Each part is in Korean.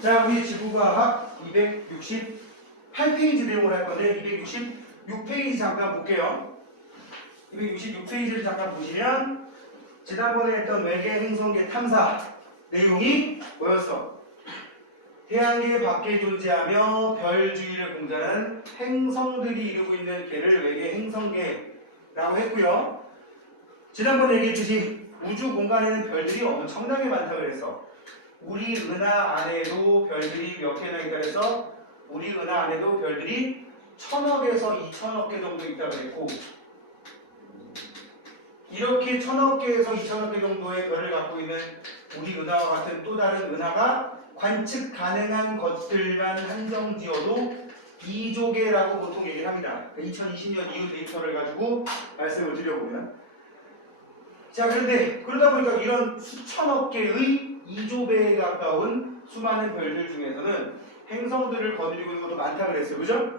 자, 우리 지구과학 268페이지 내용을 할 건데 266페이지 잠깐 볼게요. 266페이지를 잠깐 보시면 지난번에 했던 외계 행성계 탐사 내용이 뭐였어? 태양계 밖에 존재하며 별 주위를 공전하는 행성들이 이루고 있는 계를 외계 행성계라고 했고요. 지난번에 얘기했듯이 우주 공간에는 별들이 엄청나게 많다고 그랬어. 우리 은하 안에도 별들이 몇 개나 있다 그래서 우리 은하 안에도 별들이 1000억에서 2000억 개 정도 있다고 그랬고, 이렇게 1000억 개에서 2000억 개 정도의 별을 갖고 있는 우리 은하와 같은 또 다른 은하가 관측 가능한 것들만 한정지어도 2조개라고 보통 얘기를 합니다. 2020년 이후 데이터를 가지고 말씀을 드려보면, 자, 그런데 그러다 보니까 이런 수천억 개의 2조배에 가까운 수많은 별들 중에서는 행성들을 거느리고 있는 것도 많다고 그랬어요. 그죠?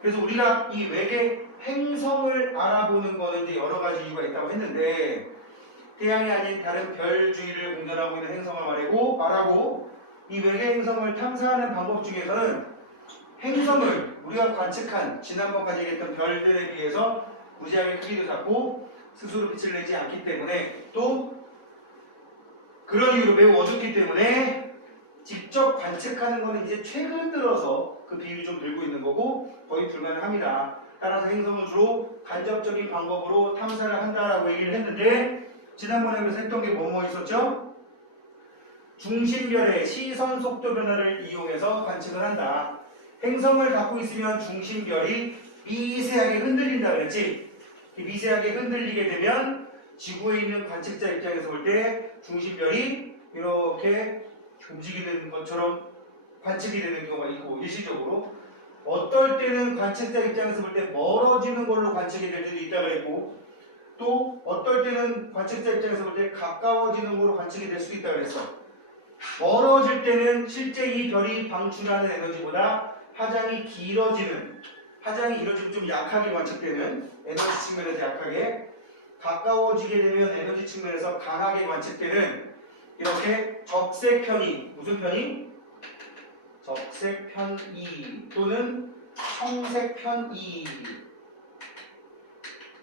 그래서 우리가 이 외계 행성을 알아보는 거는 이제 여러 가지 이유가 있다고 했는데, 태양이 아닌 다른 별 주위를 공전하고 있는 행성을 말하고 이 외계 행성을 탐사하는 방법 중에서는 행성을 우리가 관측한 지난번까지 얘기했던 별들에 비해서 무지하게 크기도 작고 스스로 빛을 내지 않기 때문에, 또 그런 이유로 매우 어둡기 때문에 직접 관측하는 거는 이제 최근 들어서 그 비율이 좀 늘고 있는 거고 거의 불가능합니다. 따라서 행성은 주로 간접적인 방법으로 탐사를 한다라고 얘기를 했는데, 지난번에 그래서 했던 게 뭐뭐 있었죠? 중심별의 시선 속도 변화를 이용해서 관측을 한다. 행성을 갖고 있으면 중심별이 미세하게 흔들린다 그랬지? 미세하게 흔들리게 되면 지구에 있는 관측자 입장에서 볼 때 중심별이 이렇게 움직이는 것처럼 관측이 되는 경우가 있고, 일시적으로 어떨 때는 관측자 입장에서 볼 때 멀어지는 걸로 관측이 될 때도 있다고 했고, 또 어떨 때는 관측자 입장에서 볼 때 가까워지는 걸로 관측이 될 수도 있다고 그랬어. 멀어질 때는 실제 이 별이 방출하는 에너지보다 파장이 길어지는, 파장이 길어지면 좀 약하게 관측되는, 에너지 측면에서 약하게, 가까워지게 되면 에너지 측면에서 강하게 관측되는 이렇게 적색편이, 무슨 편이? 적색편 E 또는 청색편 E,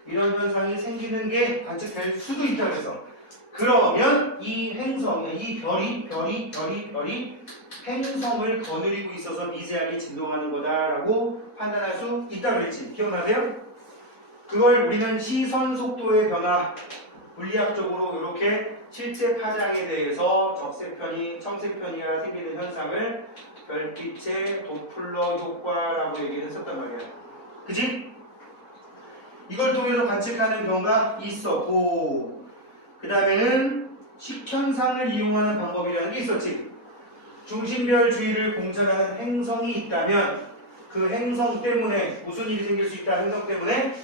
이런 현상이 생기는 게 관측될 수도 있다고 해서, 그러면 이 행성, 이 별이 행성을 거느리고 있어서 미세하게 진동하는 거다라고 판단할 수 있다고 그랬지. 기억나세요? 그걸 우리는 시선 속도의 변화, 물리학적으로 이렇게 실제 파장에 대해서 적색편이, 청색편이가 생기는 현상을 별빛의 도플러 효과라고 얘기를 했었단 말이야. 그치? 이걸 통해서 관측하는 경우가 있었고, 그 다음에는 식현상을 이용하는 방법이라는 게 있었지. 중심별 주위를 공전하는 행성이 있다면 그 행성 때문에 무슨 일이 생길 수 있다? 행성 때문에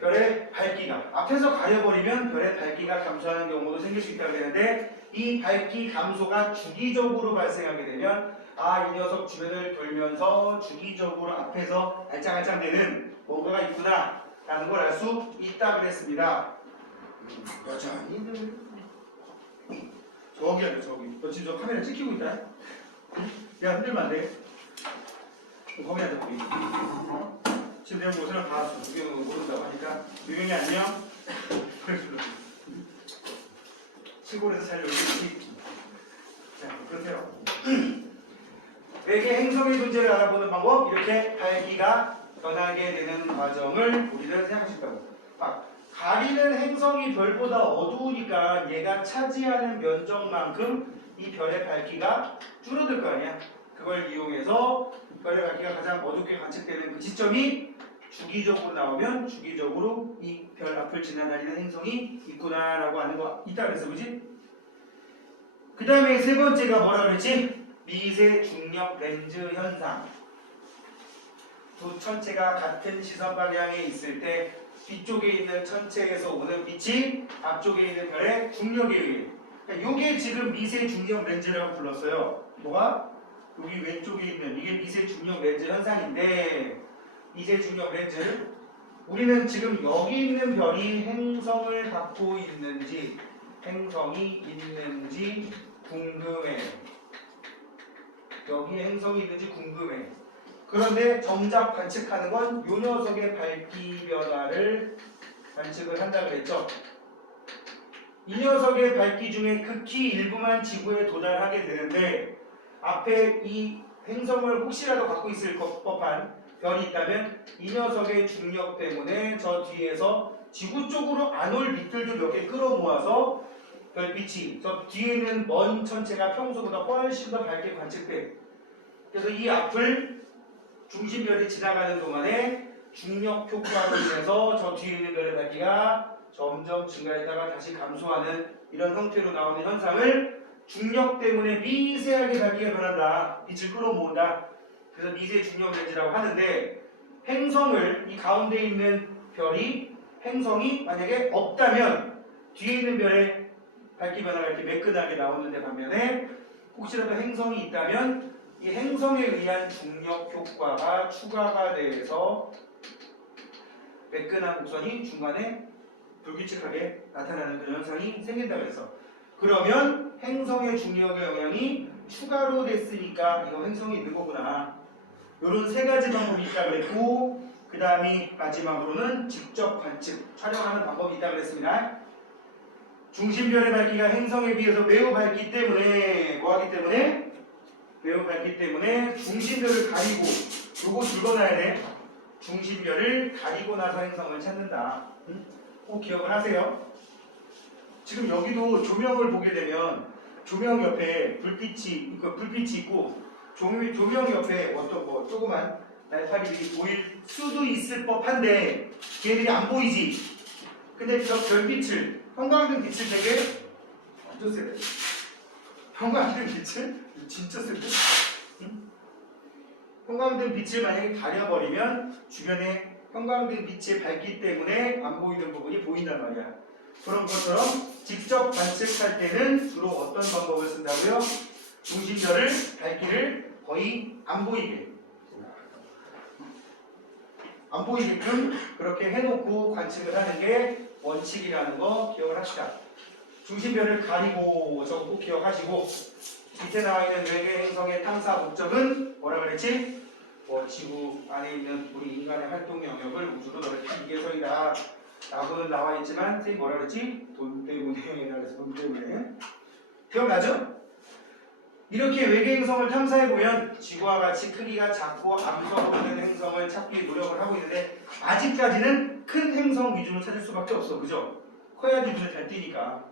별의 밝기가, 앞에서 가려버리면 별의 밝기가 감소하는 경우도 생길 수 있다고 했는데, 이 밝기 감소가 주기적으로 발생하게 되면 이 녀석 주변을 돌면서 주기적으로 앞에서 알짱알짱대는 뭔가가 있구나 라는 걸 알 수 있다고 그랬습니다. 여전히 저기 아니야, 저기. 너 지금 저 카메라 찍히고 있다. 야, 흔들면 안 돼. 거기 앉아, 거기. 지금 내가 모습을 봐왔어. 유경은 모른다고 하니까. 유경이 안녕? 시골에서 잘 놀고 있지? 자, 그렇대요. 외계 행성의 존재를 알아보는 방법, 이렇게 밝기가 변하게 되는 과정을 우리는 생각할 수 있다고. 가리는 행성이 별보다 어두우니까 얘가 차지하는 면적만큼 이 별의 밝기가 줄어들 거 아니야. 그걸 이용해서 별의 밝기가 가장 어둡게 관측되는 그 지점이 주기적으로 나오면 주기적으로 이 별 앞을 지나다니는 행성이 있구나라고 하는 거 있다 그랬어, 그지? 그 다음에 세 번째가 뭐라 그랬지? 미세 중력 렌즈 현상. 두 천체가 같은 시선 방향에 있을 때 뒤쪽에 있는 천체에서 오는 빛이 앞쪽에 있는 별의 중력에 의해, 그러니까 이게 지금 미세 중력 렌즈라고 불렀어요. 뭐가? 여기 왼쪽에 있는 이게 미세 중력 렌즈 현상인데, 미세 중력 렌즈, 우리는 지금 여기 있는 별이 행성을 갖고 있는지 행성이 있는지 궁금해. 여기에 행성이 있는지 궁금해. 그런데 정작 관측하는 건 요 녀석의 밝기 변화를 관측을 한다 그랬죠. 이 녀석의 밝기 중에 극히 일부만 지구에 도달하게 되는데 앞에 이 행성을 혹시라도 갖고 있을 법한 별이 있다면 이 녀석의 중력 때문에 저 뒤에서 지구 쪽으로 안 올 빛들도 몇 개 끌어모아서 별빛이 저 뒤에 있는 먼 천체가 평소보다 훨씬 더 밝게 관측돼. 그래서 이 앞을 중심별이 지나가는 동안에 중력 효과로 인해서 저 뒤에 있는 별의 밝기가 점점 증가했다가 다시 감소하는 이런 형태로 나오는 현상을 중력 때문에 미세하게 밝기가 변한다. 빛을 끌어모은다. 그래서 미세 중력 렌즈라고 하는데 행성을 이 가운데 있는 별이 행성이 만약에 없다면 뒤에 있는 별의 밝기 변화가 이렇게 매끈하게 나오는데 반면에 혹시라도 행성이 있다면 이 행성에 의한 중력 효과가 추가가 돼서 매끈한 곡선이 중간에 불규칙하게 나타나는 그런 현상이 생긴다고 했어. 그러면 행성의 중력의 영향이 추가로 됐으니까 이거 행성이 있는 거구나. 이런 세 가지 방법이 있다고 그랬고 그 다음이 마지막으로는 직접 관측, 촬영하는 방법이 있다고 그랬습니다. 중심별의 밝기가 행성에 비해서 매우 밝기 때문에 뭐하기 때문에? 매우 밝기 때문에 중심별을 가리고 요거 긁어놔야 돼. 중심별을 가리고 나서 행성을 찾는다. 꼭 기억을 하세요. 지금 여기도 조명을 보게 되면 조명 옆에 불빛이 있고 조명 옆에 어떤 뭐 조그만 날파리들이 보일 수도 있을 법한데 걔들이 안 보이지. 근데 저 별빛을 형광등 빛을 되게 완전 세대. 형광등 빛을 진짜 세대. 응? 형광등 빛을 만약에 가려버리면 주변에 형광등 빛의 밝기 때문에 안 보이는 부분이 보인단 말이야. 그런 것처럼 직접 관측할 때는 주로 어떤 방법을 쓴다고요? 중심별을 밝기를 거의 안 보이게끔 그렇게 해놓고 관측을 하는 게 원칙이라는 거 기억을 합시다. 중심별을 가리고 저거 꼭 기억하시고 밑에 나와 있는 외계 행성의 탐사 목적은 뭐라 그랬지? 지구 안에 있는 우리 인간의 활동 영역을 우주로 넓히기 위해서이다 라고는 나와 있지만 선생님이 뭐라 그랬지? 돈 때문에 그래서 돈 때문에 기억나죠? 이렇게 외계 행성을 탐사해보면 지구와 같이 크기가 작고 암석 없는 행성을 찾기 노력을 하고 있는데 아직까지는 큰 행성 위주로 찾을 수밖에 없어. 그죠? 커야지 눈에 잘 띄니까.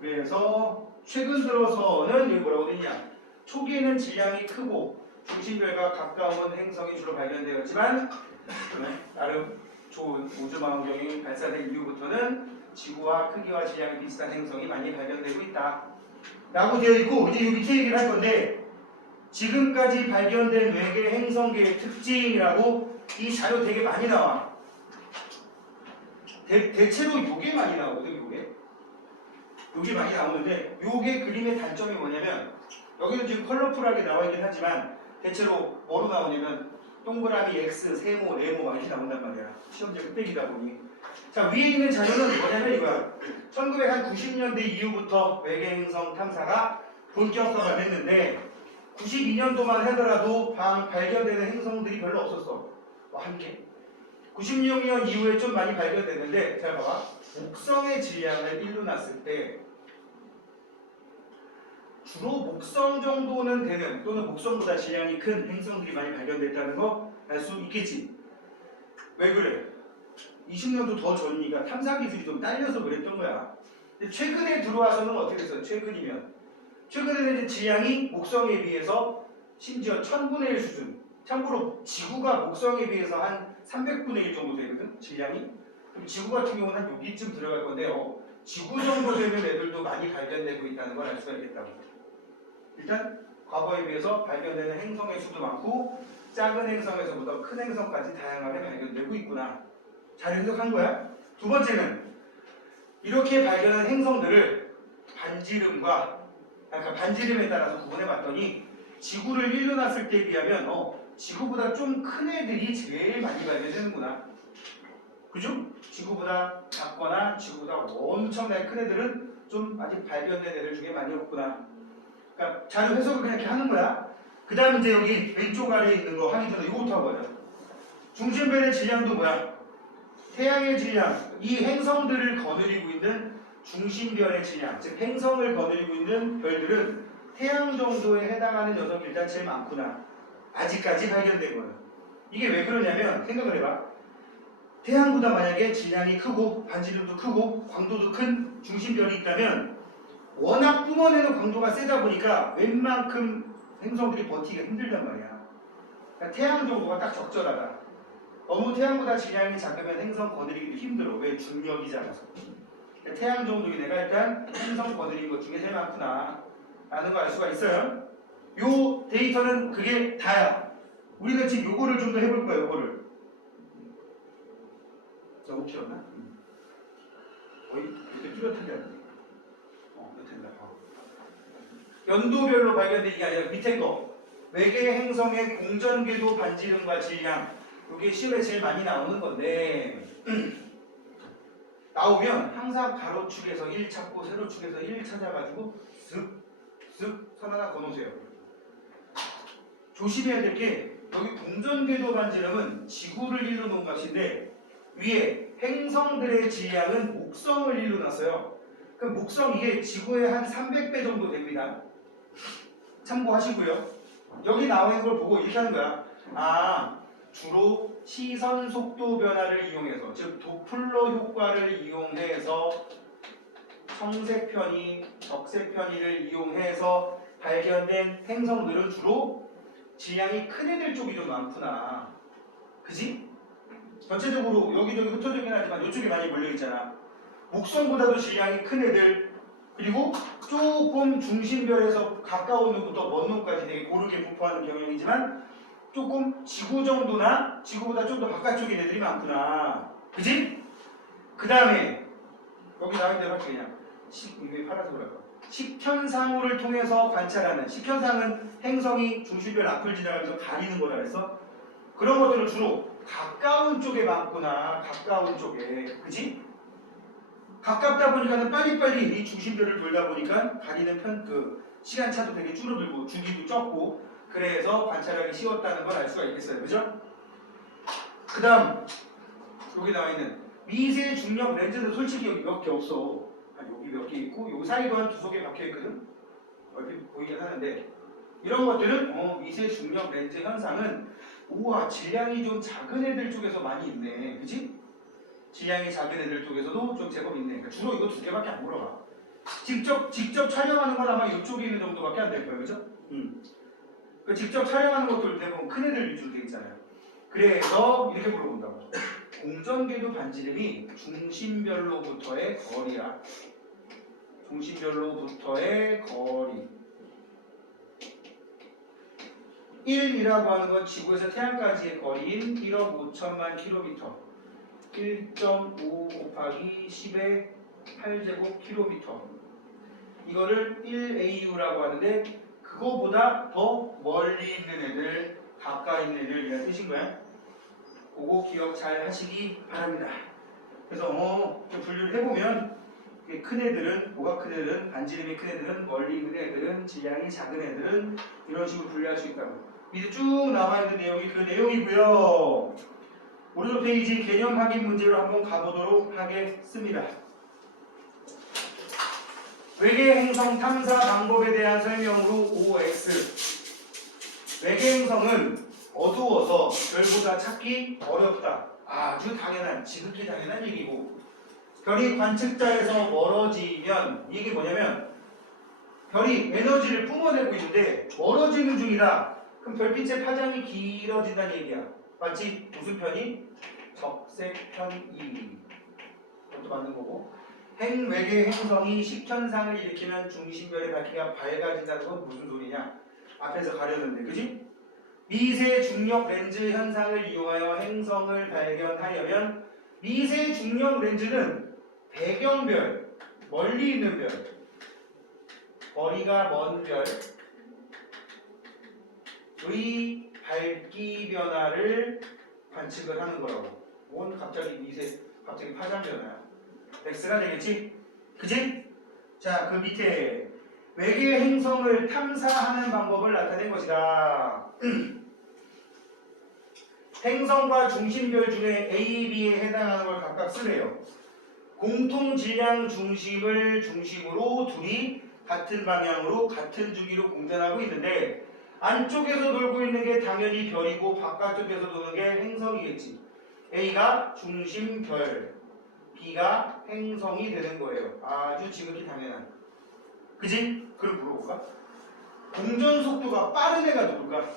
그래서 최근 들어서는 이게 뭐라고 되냐? 초기에는 질량이 크고 중심별과 가까운 행성이 주로 발견되었지만 나름 좋은 우주망원경이 발사된 이후부터는 지구와 크기와 질량이 비슷한 행성이 많이 발견되고 있다 라고 되어 있고 이제 이 밑에 얘기를 할 건데 지금까지 발견된 외계 행성계의 특징이라고 이 자료 되게 많이 나와. 대체로 요게 많이 나오거든. 요게 많이 나오는데 요게 그림의 단점이 뭐냐면 여기는 지금 컬러풀하게 나와 있긴 하지만 대체로 뭐로 나오냐면 동그라미 X, 세모, 네모 막 이렇게 나온단 말이야. 시험지 흑백이다 보니. 자, 위에 있는 자료는 뭐냐면 이거야. 1990년대 이후부터 외계 행성 탐사가 본격화가 됐는데 92년도만 하더라도 발견되는 행성들이 별로 없었어. 한 개. 96년 이후에 좀 많이 발견됐는데 잘 봐봐. 목성의 질량을 일러놨을 때 주로 목성 정도는 되는 또는 목성보다 질량이 큰 행성들이 많이 발견됐다는 거 알 수 있겠지. 왜 그래? 20년도 더 전이니까 탐사 기술이 좀 딸려서 그랬던 거야. 근데 최근에 들어와서는 어떻게 됐어? 최근에는 이제 질량이 목성에 비해서 심지어 1000분의 1 수준. 참고로 지구가 목성에 비해서 한 300분의 1 정도 되거든, 질량이. 그럼 지구 같은 경우는 한 여기쯤 들어갈 건데요. 지구 정도 되는 애들도 많이 발견되고 있다는 걸 알 수가 있겠다고. 일단 과거에 비해서 발견되는 행성의 수도 많고 작은 행성에서부터 큰 행성까지 다양하게 발견되고 있구나. 잘 해석한 거야? 두 번째는 이렇게 발견한 행성들을 반지름에 따라서 구분해 봤더니 지구를 일러놨을 때에 비하면 지구보다 좀 큰 애들이 제일 많이 발견되는구나. 그죠? 지구보다 작거나 지구보다 엄청나게 큰 애들은 좀 아직 발견된 애들 중에 많이 없구나. 그러니까 자료 해석을 그냥 이렇게 하는 거야. 그 다음 이제 여기 왼쪽 아래에 있는 거 하기 전에 이거부터 하고 가자. 중심별의 질량도 뭐야? 태양의 질량, 이 행성들을 거느리고 있는 중심별의 질량, 즉 행성을 거느리고 있는 별들은 태양 정도에 해당하는 녀석이 일단 제일 많구나. 아직까지 발견된 거는. 이게 왜 그러냐면 생각을 해봐. 태양보다 만약에 질량이 크고 반지름도 크고 광도도 큰 중심별이 있다면 워낙 뿜어내는 광도가 세다 보니까 웬만큼 행성들이 버티기가 힘들단 말이야. 그러니까 태양 정도가 딱 적절하다. 너무 태양보다 질량이 작으면 행성 거느리기도 힘들어. 왜? 중력이 작아서. 그러니까 태양 정도의 내가 일단 행성 거느린 것 중에 제일 많구나 라는 거 알 수가 있어요. 요 데이터는 그게 다야. 우리가 지금 요거를 좀 더 해볼 거야. 요거를 너무 길었나? 거의 이렇게 뚜렷하게 하는데 밑에다 연도별로 발견된 게 아니라 밑에 거 외계 행성의 공전궤도 반지름과 질량, 이게 시험에 제일 많이 나오는 건데 나오면 항상 가로축에서 1 찾고 세로축에서 1 찾아가지고 쓱쓱 선 하나 그어놓으세요. 조심해야 될 게 여기 공전궤도 반지름은 지구를 일로 놓은 값인데 위에 행성들의 질량은 목성을 일로 놨어요. 그럼 목성 이게 지구의 한 300배 정도 됩니다. 참고하시고요. 여기 나와 있는 걸 보고 이렇게 하는 거야. 아, 주로 시선 속도 변화를 이용해서, 즉 도플러 효과를 이용해서 청색 편의, 적색 편의를 이용해서 발견된 행성들은 주로 질량이 큰 애들 쪽이 좀 많구나. 그지? 전체적으로 여기저기 흩어지긴 하지만 이쪽에 많이 몰려있잖아. 목성보다도 질량이 큰 애들, 그리고 조금 중심별에서 가까운 놈부터 먼 놈까지 되게 고르게 분포하는 경향이지만 조금 지구 정도나 지구보다 좀 더 바깥쪽인 애들이 많구나. 그지? 그 다음에 여기 나온 대로 할게 그냥. 이게 파란색으로 할까? 식현상호를 통해서 관찰하는, 식현상은 행성이 중심별 앞을 지나가면서 가리는 거라 그랬어. 그런 것들은 주로 가까운 쪽에 많구나. 가까운 쪽에. 그지? 가깝다 보니까는 빨리빨리 이 중심별을 돌다 보니까 가리는 시간차도 되게 줄어들고 주기도 적고 그래서 관찰하기 쉬웠다는 걸 알 수가 있겠어요. 그죠? 그 다음 여기 나와 있는 미세 중력 렌즈는 솔직히 여기 몇 개 없어. 여기 몇 개 있고 여기 사이도 한 2개 박혀 있거든. 얼핏 보이긴 하는데 이런 것들은 미세 중력 렌즈 현상은 우와 질량이 좀 작은 애들 쪽에서 많이 있네. 그치? 질량이 작은 애들 쪽에서도 좀 제법 있네. 그러니까 주로 이거 2개밖에 안 물어봐. 직접 촬영하는 건 아마 이쪽에 있는 정도밖에 안 될 거예요. 그죠? 그 직접 촬영하는 것들 대부분 큰 애들 위주로 되어 있잖아요. 그래서 이렇게 물어본다고. 공전궤도 반지름이 중심별로부터의 거리야. 중심별로부터의 거리. 1이라고 하는 건 지구에서 태양까지의 거리인 1억 5천만 킬로미터. 1.5 곱하기 10의 8제곱킬로미터. 이거를 1AU라고 하는데 그거보다 더 멀리 있는 애들, 가까이 있는 애들 이런 뜻인 거야. 그거 기억 잘 하시기 바랍니다. 그래서 좀 분류를 해보면 큰 애들은, 뭐가 큰 애들은, 반지름이 큰 애들은, 멀리 있는 애들은, 질량이 작은 애들은 이런 식으로 분류할 수 있다고. 밑에 쭉 남아있는 내용이 그 내용이고요. 오른쪽 페이지 개념 확인 문제로 한번 가보도록 하겠습니다. 외계 행성 탐사 방법에 대한 설명으로 OX. 외계 행성은 어두워서 별보다 찾기 어렵다. 아주 당연한, 지극히 당연한 얘기고, 별이 관측자에서 멀어지면 이게 뭐냐면 별이 에너지를 뿜어내고 있는데 멀어지는 중이다. 그럼 별빛의 파장이 길어진다는 얘기야. 맞지? 무슨 편이? 적색 편이. 그것도 맞는 거고. 외계 행성이 식현상을 일으키면 중심별의 밝기가 밝아진다는 건 무슨 소리냐? 앞에서 가려는데, 그지? 미세 중력 렌즈 현상을 이용하여 행성을 발견하려면 미세 중력 렌즈는 배경별, 멀리 있는 별, 거리가 먼 별의 밝기 변화를 관측을 하는 거라고. 뭔 갑자기 파장 변화야. X가 되겠지? 그지? 자, 그 밑에 외계 행성을 탐사하는 방법을 나타낸 것이다. 행성과 중심별 중에 A, B에 해당하는 걸 각각 쓰래요. 공통 질량 중심을 중심으로 둘이 같은 방향으로 같은 주기로 공전하고 있는데 안쪽에서 돌고 있는 게 당연히 별이고 바깥쪽에서 도는 게 행성이겠지. A가 중심별, B가 행성이 되는 거예요. 아주 지극히 당연한. 그지? 그럼 물어볼까? 공전 속도가 빠른 애가 누굴까?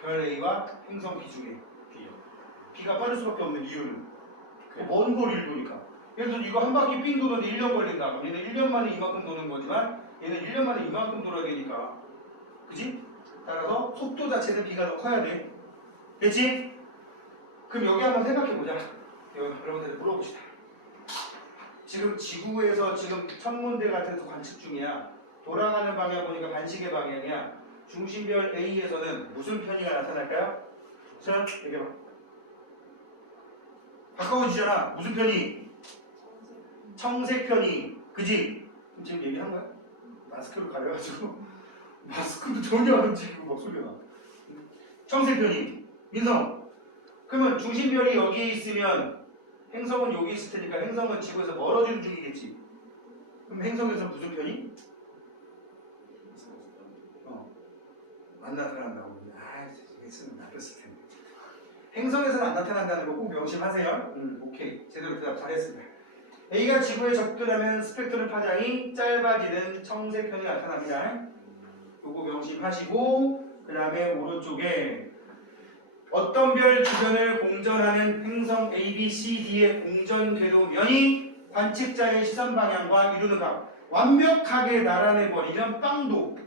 별 A와 행성 B 중에 B요. B가 빠를 수밖에 없는 이유는 먼 거리를 도니까. 예를 들어 이거 한 바퀴 삥 도는데 1년 걸린다. 그럼 얘는 1년 만에 이만큼 도는 거지만 얘는 1년 만에 이만큼 돌아야 되니까. 그지? 따라서 속도 자체는 B가 더 커야 돼. 됐지? 그럼 여기 한번 생각해보자. 여러분들 물어봅시다. 지금 지구에서 지금 천문대 같은 데서 관측 중이야. 돌아가는 방향 보니까 반시계 방향이야. 중심별 A에서는 무슨 편의가 나타날까요? 자, 얘기해봐. 가까워지잖아. 무슨 편의? 청색 편의. 그지? 지금 얘기한 거야? 마스크를 가려가지고 마스크도 전혀 안 움직이고 막 소리가 나. 청색 편의. 민성. 그러면 중심별이 여기에 있으면 행성은 여기 있을 테니까 행성은 지구에서 멀어지는 중이겠지. 그럼 행성에서 무슨 편이? 안 나타난다고. 아, 했으면 나빴을 텐데. 행성에서는 안 나타난다는 거 꼭 명심하세요. 오케이. 제대로 대답 잘했습니다. A가 지구에 접근하면 스펙트럼 파장이 짧아지는 청색 편이 나타납니다. 요거 명심하시고 그 다음에 오른쪽에 어떤 별 주변을 공전하는 행성 A, B, C, D의 공전 궤도 면이 관측자의 시선 방향과 이루는 각 완벽하게 나란해버리면 빵도.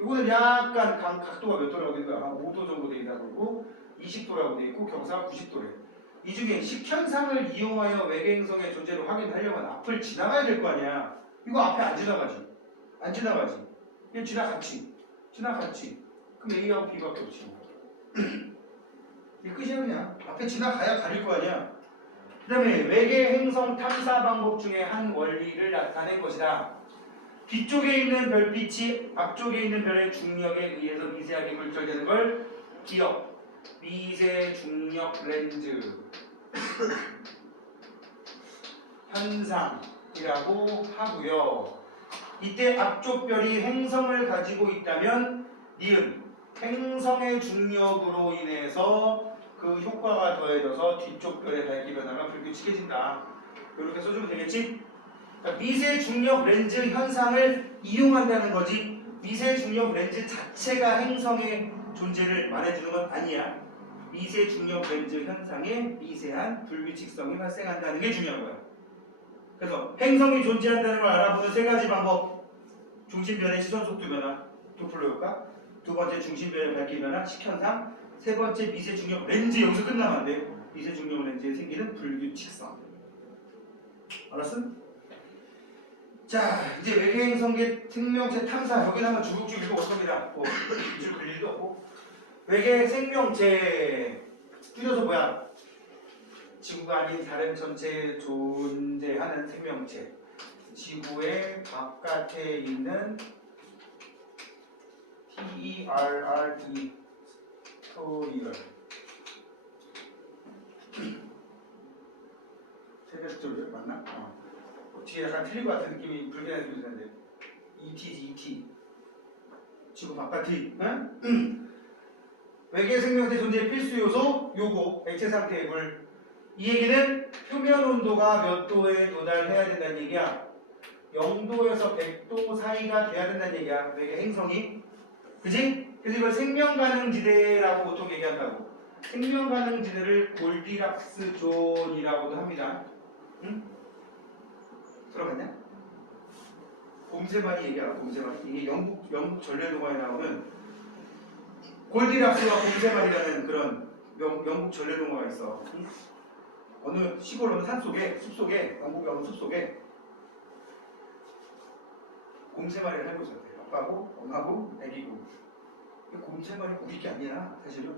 이거는 약간 각도가 몇 도라고 돼 있는 거야? 한 5도 정도 돼 있다고 그러고 20도라고 돼 있고 경사가 90도래. 이 중에 식현상을 이용하여 외계 행성의 존재를 확인하려면 앞을 지나가야 될 거 아니야. 이거 앞에 안 지나가지. 안 지나가지. 이거 지나갔지. 지나갔지. 그럼 A하고 B밖에 없지. 이게 끝이야 그냥. 앞에 지나가야 가릴 거 아니야. 그 다음에 외계 행성 탐사 방법 중에 한 원리를 나타낸 것이다. 뒤쪽에 있는 별빛이 앞쪽에 있는 별의 중력에 의해서 미세하게 굴절되는 걸 기억, 미세 중력 렌즈 현상이라고 하고요. 이때 앞쪽 별이 행성을 가지고 있다면 니은 행성의 중력으로 인해서 그 효과가 더해져서 뒤쪽 별의 밝기 변화가 불규칙해진다. 이렇게 써주면 되겠지? 그러니까 미세 중력 렌즈 현상을 이용한다는 거지 미세 중력 렌즈 자체가 행성의 존재를 말해주는 건 아니야. 미세 중력 렌즈 현상에 미세한 불규칙성이 발생한다는 게 중요한 거야. 그래서 행성이 존재한다는 걸 알아보는 세 가지 방법. 중심별의 시선 속도 변화, 도플러 효과. 두 번째 중심별의 밝기 변화, 식현상. 세 번째 미세 중력 렌즈. 여기서 끝나면 안 돼. 미세 중력 렌즈에 생기는 불규칙성. 알았어? 자, 이제 외계 행성계 생명체 탐사. 여기는 한번 주룩주룩 읽어볼 겁니다. 줄 글 일도 없고. 외계 생명체 줄여서 뭐야? 지구가 아닌 다른 전체에 존재하는 생명체. 지구의 바깥에 있는 TERRE 토리얼. 세뱃돌 맞나? 뒤에 약간 틀린 것 같은 느낌이 불편해서 드는데 ET지 ET. 지구 바깥이. 응? 외계 생명체 존재의 필수 요소 요거 액체 상태의 물. 이 얘기는 표면 온도가 몇 도에 도달해야 된다는 얘기야. 0도에서 100도 사이가 돼야 된다는 얘기야. 외계 행성이. 그지? 그래서 이걸 생명 가능 지대라고 보통 얘기한다고. 생명 가능 지대를 골디락스 존이라고도 합니다. 응? 들어봤냐? 곰새마리 얘기하라. 곰새마리. 이게 영국 전래동화에 나오는 골디락스와 곰새마리라는 그런 영국 전래동화가 있어. 응? 어느 시골 어느 산속에 숲속에 영국의 어느 숲속에 곰새마리를 살고 있었대. 아빠고 엄마고 애기고. 곰새마리 꾸릴 게 아니야 사실은.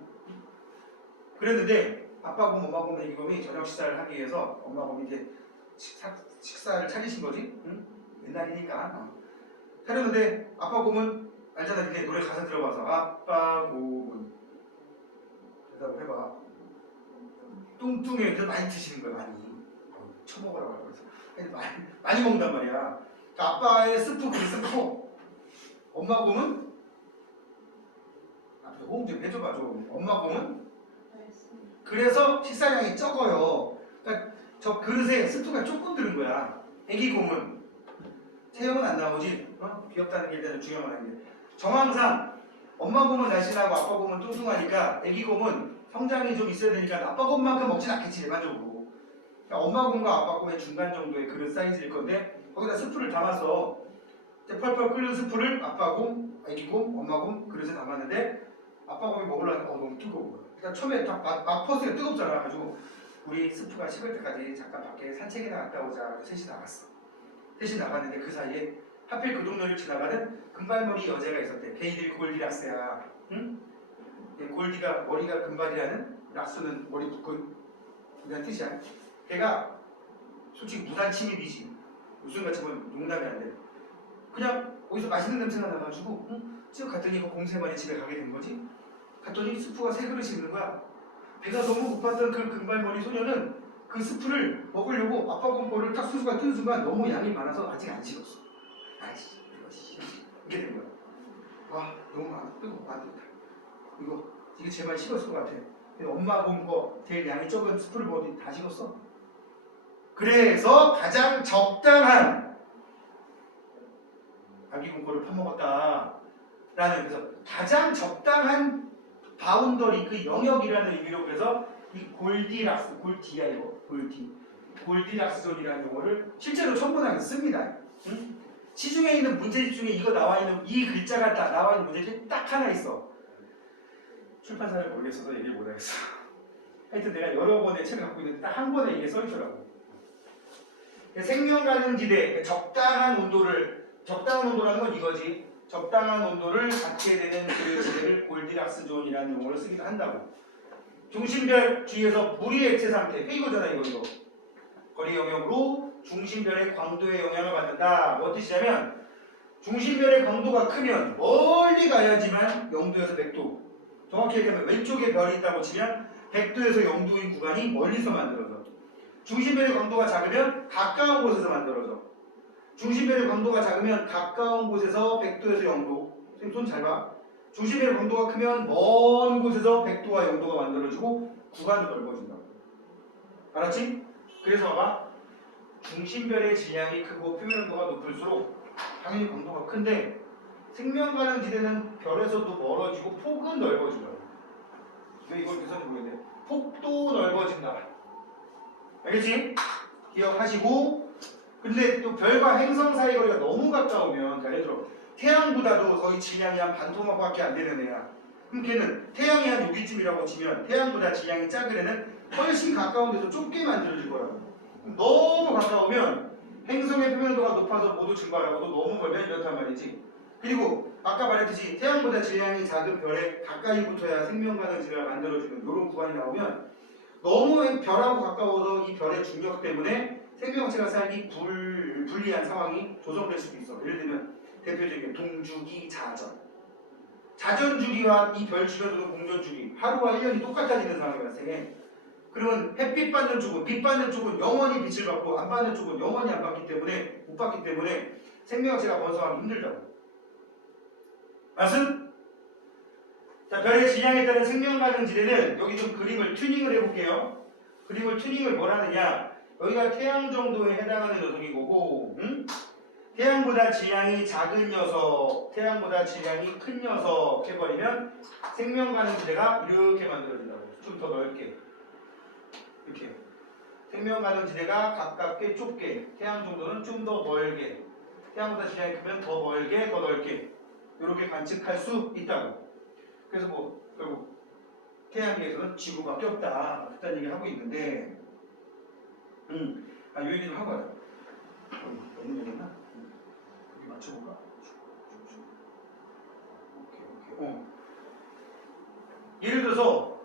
그랬는데 아빠곰 엄마곰 애기곰이 저녁 식사를 하기 위해서 엄마곰이 이제 식사를 차리신 거지. 응? 옛날이니까. 하려는데 아빠 곰은 알잖아. 이렇게 노래 가사 들어봐서 아빠 곰은 대답을 해봐. 뚱뚱해. 그래서 많이 드시는 거야. 많이. 처먹으라고 그래서 많이 먹는단 말이야. 그러니까 아빠의 스프 그릇은 커. 엄마 곰은 앞에 호응 좀 해줘봐 좀. 엄마 곰은 그래서 식사량이 적어요. 그러니까 저 그릇에 스프가 조금 들은 거야. 애기 곰은 체형은 안 나오지. 귀엽다는 게 일단 중요한 건 아닌데 정황상 엄마 곰은 날씬하고 아빠 곰은 뚱뚱하니까 애기 곰은 성장이 좀 있어야 되니까 아빠 곰만큼 먹진 않겠지 일반적으로. 그러니까 엄마 곰과 아빠 곰의 중간 정도의 그릇 사이즈일 건데 거기다 스프를 담아서 펄펄 끓는 스프를 아빠 곰, 애기 곰, 엄마 곰 그릇에 담았는데 아빠 곰이 먹으려니까 너무 뜨거운 거야. 그러니까 처음에 막 퍼스가 뜨겁잖아. 가지고 우리 스프가 식을 때까지 잠깐 밖에 산책에 나갔다 오자. 셋이 나갔어. 셋이 나갔는데 그 사이에 하필 그 동네를 지나가는 금발머리 여자가 있었대. 걔 이름이 골디락스야. 응? 골디가 머리가 금발이라는 락스는 머리 붓고 이런 뜻이야. 걔가 솔직히 무단 침입이지. 무슨 같이 보면 농담이 안 돼. 그냥 어디서 맛있는 냄새가 나가지고 쭉 갔더니 그 공세마리 집에 가게 된 거지. 갔더니 스프가 세 그릇이 있는 거야. 배가 너무 고팠던 그 금발머리 소녀는 그 스프를 먹으려고 아빠 곰볼을 딱 수수가 뜬 순간 너무 양이 많아서 아직 안 식었어. 아이씨 이거 씨 이게 된 거야. 와 너무 많아. 뜨거워. 안 되겠다. 이게 제발 식었을 것 같아. 근데 엄마 곰 거 제일 양이 적은 스프를 먹더니 다 식었어. 그래서 가장 적당한 아기 곰거를 퍼먹었다 라는, 그래서 가장 적당한 바운더리, 그 영역이라는 의미로, 그래서 이 골디락스, 골디야 이거, 골디락스 존이라는 용어를 실제로 천문학에 씁니다. 응? 시중에 있는 문제집 중에 이거 나와 있는 이 글자가 딱 나와 있는 문제집이 딱 하나 있어. 출판사를 모르겠어서 얘기를 못하겠어. 하여튼 내가 여러 권의 책을 갖고 있는데 딱 한 권에 이게 써있더라고. 생명가능지대, 적당한 온도를, 적당한 온도라는 건 이거지. 적당한 온도를 갖게 되는 그 지대를 골디락스 존이라는 용어를 쓰기도 한다고. 중심별 주위에서 물이 액체 상태, 이거잖아 이거. 거리 영역으로 중심별의 광도에 영향을 받는다. 뭐 뜻이냐면 중심별의 광도가 크면 멀리 가야지만 0도에서 100도. 정확히 얘기하면 왼쪽에 별이 있다고 치면 100도에서 0도인 구간이 멀리서 만들어져. 중심별의 광도가 작으면 가까운 곳에서 만들어져. 중심별의 광도가 작으면 가까운 곳에서 100도에서 0도. 선생님 손 잘 봐. 중심별의 광도가 크면 먼 곳에서 100도와 0도가 만들어지고 구간도 넓어진다. 알았지? 그래서 봐봐. 중심별의 질량이 크고 표면 온도가 높을수록 당연히 광도가 큰데 생명 가능 지대는 별에서도 멀어지고 폭은 넓어진다. 왜 이걸 계산해 보겠는데 폭도 넓어진다. 알겠지? 기억하시고, 근데 또 별과 행성 사이 거리가 너무 가까우면, 그러니까 예를 들어 태양보다도 거의 질량이 한 반토막밖에 안 되는 애야. 그럼 걔는 태양이 한 여기쯤이라고 치면 태양보다 질량이 작은 애는 훨씬 가까운 데서 좁게 만들어질 거라고. 너무 가까우면 행성의 표면도가 높아서 모두 증발하고도 너무 멀면 이렇단 말이지. 그리고 아까 말했듯이 태양보다 질량이 작은 별에 가까이 붙어야 생명 가능 지대가 만들어지는 이런 구간이 나오면 너무 별하고 가까워서 이 별의 중력 때문에 생명체가 살기 불리한 상황이 조성될 수도 있어. 예를 들면 대표적인 동주기, 자전. 자전주기와 이 별 주변으로 공전주기, 하루와 1년이 똑같아지는 상황이 발생해. 그러면 햇빛 받는 쪽은, 빛 받는 쪽은 영원히 빛을 받고 안 받는 쪽은 영원히 안 받기 때문에, 못 받기 때문에 생명체가 번성하기 힘들다고. 맞음? 자, 별의 질량에 따른 생명 가능 지대는 여기 좀 그림을 튜닝을 해볼게요. 튜닝을 뭘 하느냐? 여기가 태양 정도에 해당하는 녀석인 거고, 응? 태양보다 질량이 작은 녀석, 태양보다 질량이 큰 녀석 해버리면 생명 가능 지대가 이렇게 만들어진다고. 좀 더 넓게. 이렇게. 생명 가능 지대가 가깝게 좁게, 태양 정도는 좀 더 멀게, 태양보다 질량이 크면 더 멀게, 더 넓게. 이렇게 관측할 수 있다고. 그래서 뭐 결국 태양계에서는 지구밖에 없다. 그딴 얘기 하고 있는데, 요 얘기 좀 하고 가자. 너무 얘기했나? 여기 맞춰볼까? 오케이. 예를 들어서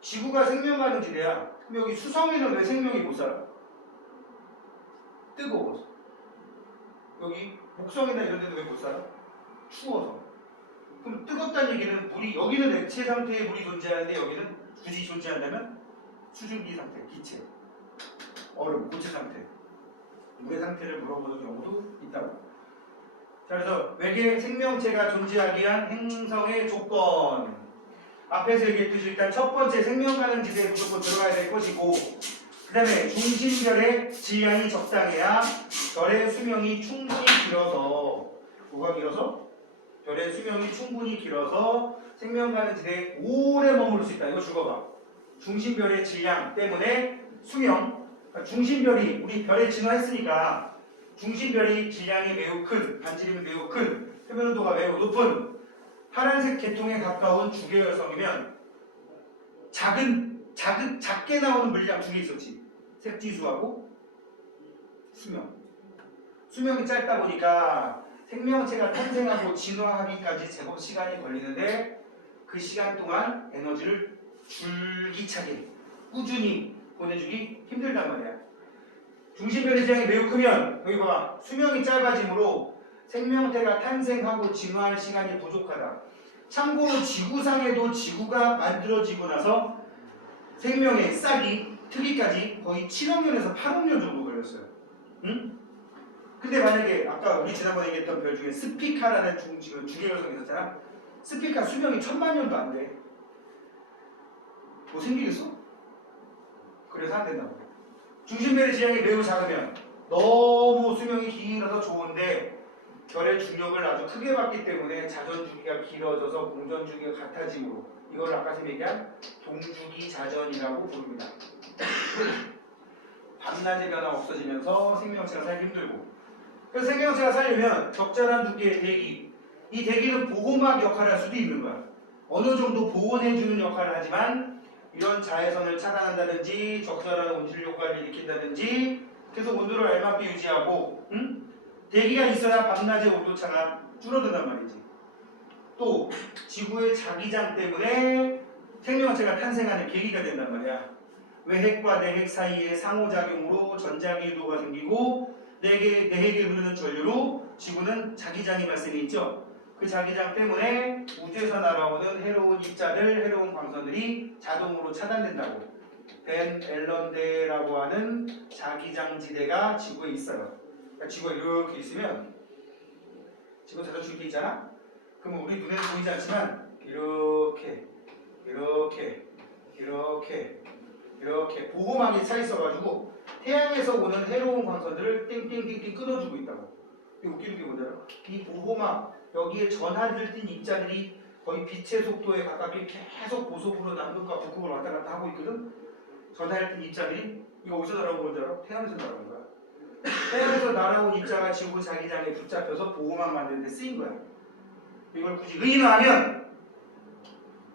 지구가 생명 가능 지대야. 그럼 여기 수성에는 왜 생명이 못 살아? 뜨거워서. 여기 목성이나 이런 데는 왜 못 살아? 추워서. 그럼 뜨겁다는 얘기는 물이 여기는 액체 상태의 물이 존재하는데 여기는 굳이 존재한다면 수증기 상태, 기체, 얼음, 고체 상태, 물의 상태를 물어보는 경우도 있다고. 자, 그래서 외계 생명체가 존재하기 위한 행성의 조건. 앞에서 얘기했듯이 일단 첫 번째 생명 가능 지대에 무조건 들어가야 될 것이고, 그 다음에 중심별의 질량이 적당해야 별의 수명이 충분히 길어서, 뭐가 길어서? 별의 수명이 충분히 길어서 생명 가능 지대에 오래 머무를 수 있다. 이거 죽어봐. 중심별의 질량 때문에 수명, 그러니까 중심별이 우리 별에 진화했으니까 중심별이 질량이 매우 큰, 반지름이 매우 큰, 표면 온도가 매우 높은 파란색 계통에 가까운 주계열성이면 작게 나오는 물량 두 개 있었지. 색지수하고 수명. 수명이 짧다 보니까 생명체가 탄생하고 진화하기까지 제법 시간이 걸리는데 그 시간 동안 에너지를 줄기차게 꾸준히 보내주기 힘들단 말이야. 중심별의 질량이 매우 크면 여기 봐봐. 수명이 짧아지므로 생명체가 탄생하고 진화할 시간이 부족하다. 참고로 지구상에도 지구가 만들어지고 나서 생명의 싹이 트기까지 거의 7억 년에서 8억 년 정도 걸렸어요. 응? 근데 만약에 아까 우리 지난번에 얘기했던 별 중에 스피카라는 주계열성 있었잖아. 스피카 수명이 1000만 년도 안 돼. 뭐 생기겠어? 그래서 안 된다고. 중심별의 질량이 매우 작으면 너무 수명이 길어서 좋은데 별의 중력을 아주 크게 받기 때문에 자전 주기가 길어져서 공전 주기가 같아지므로 이걸 아까 선생님이 얘기한 동주기 자전이라고 부릅니다. 밤낮의 변화 없어지면서 생명체가 살기 힘들고, 그래서 생명체가 살려면 적절한 두께의 대기, 이 대기는 보호막 역할을 할 수도 있는 거야. 어느 정도 보온해주는 역할을 하지만 이런 자외선을 차단한다든지 적절한 온실 효과를 일으킨다든지 계속 온도를 알맞게 유지하고, 대기가 있어야 밤낮의 온도차가 줄어든단 말이지. 또 지구의 자기장 때문에 생명체가 탄생하는 계기가 된단 말이야. 외핵과 내핵 사이의 상호작용으로 전자기류가 생기고 내핵에 흐르는 전류로 지구는 자기장이 발생해 있죠. 그 자기장 때문에 우주에서 날아오는 해로운 입자들, 해로운 광선들이 자동으로 차단된다고. 벤 앨런대라고 하는 자기장지대가 지구에 있어요. 그러니까 지구가 이렇게 있으면 지구 자전축 이렇게 있잖아? 그러면 우리 눈에는 보이지 않지만 이렇게 보호막이 차 있어가지고 태양에서 오는 해로운 광선들을 띵띵띵띵 끊어주고 있다고. 이게 웃기는 게 뭔지 알아? 이 보호막 여기에 전하들 띈 입자들이 거의 빛의 속도에 가깝게 계속 고속으로 남극과 북극을 왔다 갔다 하고 있거든? 전하들 띈 입자들이 이거 어디서 날아온 건지 알아? 태양에서 날아온 거야. 태양에서 날아온 입자가 지구 자기장에 붙잡혀서 보호막 만드는 데 쓰인 거야. 이걸 굳이 의인화하면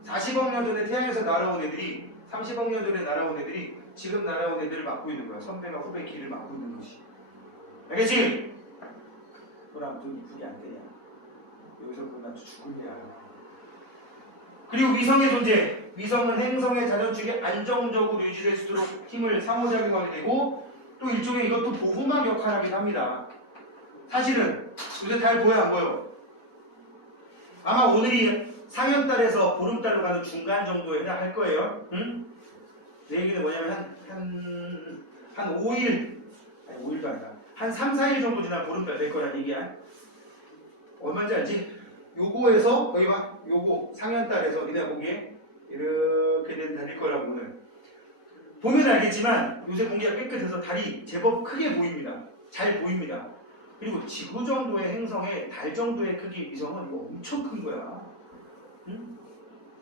40억 년 전에 태양에서 날아온 애들이 30억 년 전에 날아온 애들이 지금 날아온 애들을 막고 있는 거야. 선배가 후배 길을 막고 있는 것이. 알겠지? 그럼 좀 이쁘게 안 되냐? 여기서 그만 죽을 일이야. 그리고 위성의 존재. 위성은 행성의 자전축이 안정적으로 유지될 수 있도록 힘을 상호작용하게 되고 또 일종의 이것도 보호막 역할을 하긴 합니다. 사실은 요새 달 보여 안 보여? 아마 오늘이 상현달에서 보름달로 가는 중간 정도에 해당할 거예요. 응? 내 얘기는 뭐냐면 한 5일, 아니 5일도 아니라 한 3, 4일 정도 지난 보름달 될 거란 얘기야. 얼마인지 알지? 요거에서 거의 막 요거 상현달에서 니네 보기에 이렇게 된 달일 거라고 오늘. 보면 알겠지만 요새 공기가 깨끗해서 달이 제법 크게 보입니다. 잘 보입니다. 그리고 지구 정도의 행성에 달 정도의 크기 위성은 이거 엄청 큰 거야. 응?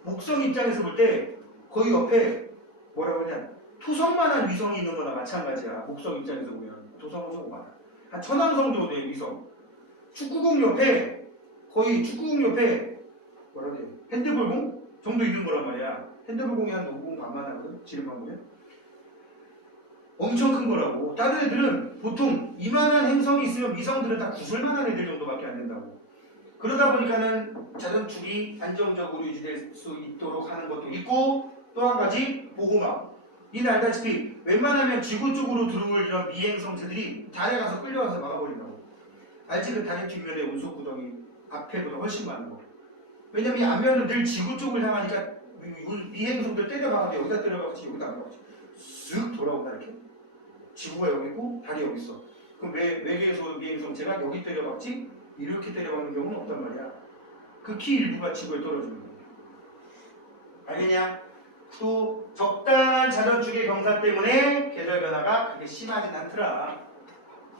목성 입장에서 볼 때 거의 옆에 뭐라고 하냐 토성만한 위성이 있는 거나 마찬가지야. 목성 입장에서 보면 토성은 조금 많아. 한 천왕성 정도의 위성. 축구공 옆에 거의 축구공 옆에 뭐라고 해야 돼? 핸드볼공 정도 있는 거란 말이야. 핸드볼공이 한 5공 반만 하거든. 지름만 보면. 엄청 큰 거라고. 다른 애들은 보통 이만한 행성이 있으면 위성들은 다 구슬만한 애들 정도밖에 안 된다고. 그러다 보니까는 자전축이 안정적으로 유지될 수 있도록 하는 것도 있고 또 한 가지 보호막. 니는 알다시피 웬만하면 지구 쪽으로 들어올 이런 미행성체들이 달에 가서 끌려가서 막아버린다고. 알지? 그 다리 뒷면에 운석 구덩이 앞에보다 훨씬 많은 거. 왜냐면 이 앞면은 늘 지구 쪽을 향하니까 미행성들 때려박아도 여기다 때려박지 여기다 안 박지. 쓱 돌아온다 이렇게. 지구가 여기 있고 달이 여기 있어. 그럼 외계에서 미행성 제가 여기 때려박지 이렇게 때려박는 경우는 없단 말이야. 극히 일부가 지구에 떨어지는 거야. 알겠냐? 또 적당한 자전축의 경사 때문에 계절 변화가 그렇게 심하진 않더라.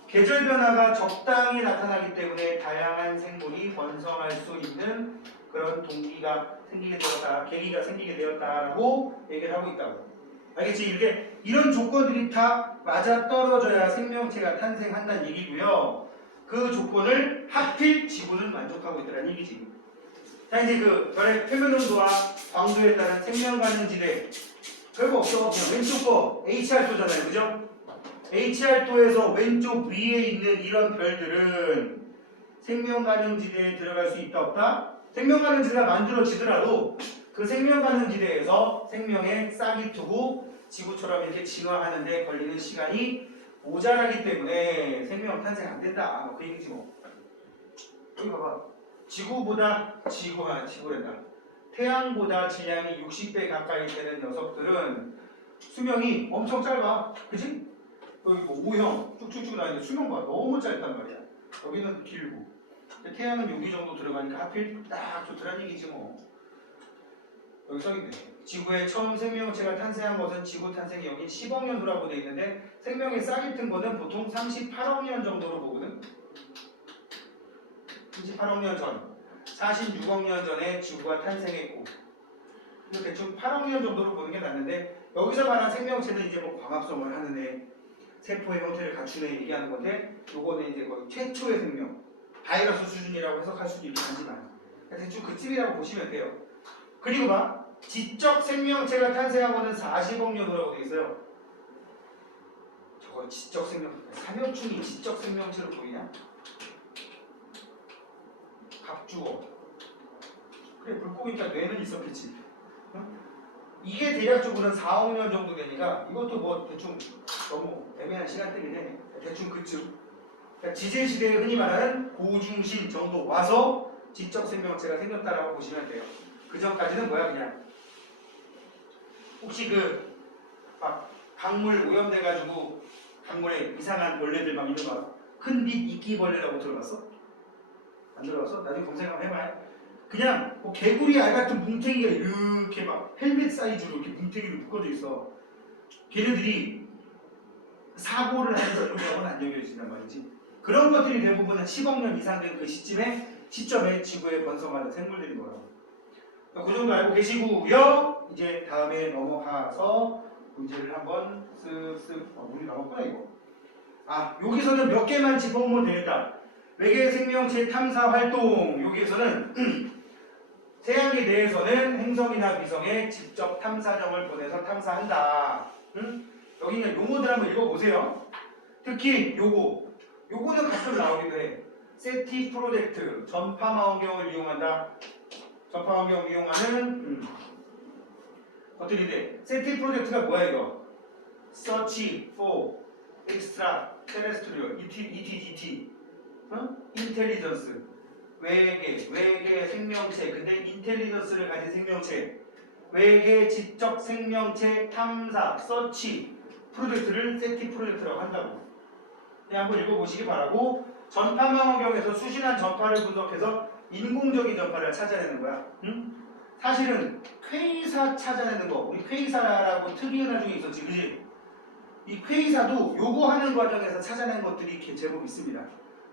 계절 변화가 적당히 나타나기 때문에 다양한 생물이 번성할 수 있는 그런 동기가 생기게 되었다, 계기가 생기게 되었다라고 얘기를 하고 있다고. 알겠지? 이런 조건들이 다 맞아떨어져야 생명체가 탄생한다는 얘기고요. 그 조건을 하필 지구는 만족하고 있다는 얘기지. 자, 이제 그 별의 표면 온도와 광도에 따른 생명 가능지대 별거 없어. 그냥 왼쪽 거 HR도잖아요, 그죠? HR도에서 왼쪽 위에 있는 이런 별들은 생명 가능지대에 들어갈 수 있다 없다? 생명 가능지대가 만들어지더라도 그 생명 가능지대에서 생명의 싹이 트고 지구처럼 이렇게 진화하는 데 걸리는 시간이 모자라기 때문에 생명 탄생 안 된다. 뭐 그 얘기지 뭐. 여기 봐봐. 지구란다. 태양보다 질량이 60배 가까이 되는 녀석들은 수명이 엄청 짧아. 그치? 여기 뭐 O형 쭉쭉쭉 나는데 수명봐 너무 짧단 말이야. 여기는 길고. 태양은 여기 정도 들어가니까 하필 딱 좋더란 얘기지 뭐. 여기 써있네. 지구에 처음 생명체가 탄생한 것은 지구 탄생이 여기 10억 년 후라고 돼 있는데 생명의 싹이 튼 거는 보통 38억 년 정도로 보거든. 38억 년 전, 46억 년 전에 지구가 탄생했고, 대충 8억 년 정도로 보는 게 낫는데 여기서 말한 생명체는 이제 뭐 광합성을 하는 애, 세포의 형태를 갖추는 애 얘기하는 건데, 요거는 이제 거의 최초의 생명, 바이러스 수준이라고 해석할 수도 있긴 하지만 대충 그쯤이라고 보시면 돼요. 그리고 봐, 지적 생명체가 탄생한 거는 40억 년 후라고 돼 있어요. 저거 지적 생명, 삼엽충이 지적 생명체로 보이냐? 갑주어. 그래, 물고기니까 뇌는 있었겠지. 응? 이게 대략적으로는 4억 년 정도 되니까 이것도 뭐 대충 너무 애매한 시간대긴 해. 대충 그쯤. 그러니까 지질시대에 흔히 말하는 고중신 정도 와서 지적 생명체가 생겼다라고 보시면 돼요. 그 전까지는 뭐야 그냥. 혹시 막 강물 오염돼가지고 강물에 이상한 벌레들 막 이런 거 큰빛 이끼벌레라고 들어봤어? 안 들어봤어? 나중에 검색 한번 해봐요. 그냥 뭐 개구리 알 같은 뭉탱이가 이렇게 막 헬멧 사이즈로 이렇게 뭉탱이로 묶어져 있어. 걔네들이 사고를 하는 생물이라고는 안 여겨진단 말이지. 그런 것들이 대부분은 10억 년 이상 된 그 시점에 지구에 번성하는 생물들인 거라고. 그 정도 알고 계시고요. 이제 다음에 넘어가서 문제를 한번 쓱쓱 물이 남았구나 이거. 여기서는 몇 개만 짚어보면 되겠다. 외계 생명체 탐사 활동. 여기에서는 태양계 내에서는 행성이나 위성에 직접 탐사정을 보내서 탐사한다. 여기 있는 용어들 한번 읽어보세요. 특히 요거는 가끔 나오기도 해. 세티 프로젝트, 전파망원경을 이용한다. 전파망원경 이용하는 것들이 돼. 세티 프로젝트가 뭐야 이거? Search for Extraterrestrial, ETGT, 인텔리전스, 외계 생명체, 근데 인텔리전스를 가진 생명체, 외계 지적 생명체 탐사, 서치 프로젝트를 세티 프로젝트라고 한다고. 한번 읽어보시기 바라고. 전파망원경에서 수신한 전파를 분석해서 인공적인 전파를 찾아내는 거야. 사실은 퀘이사 찾아내는 거, 우리 퀘이사라고 특이한 화 중에 있었지, 그지? 이 퀘이사도 요거 하는 과정에서 찾아낸 것들이 제법 있습니다.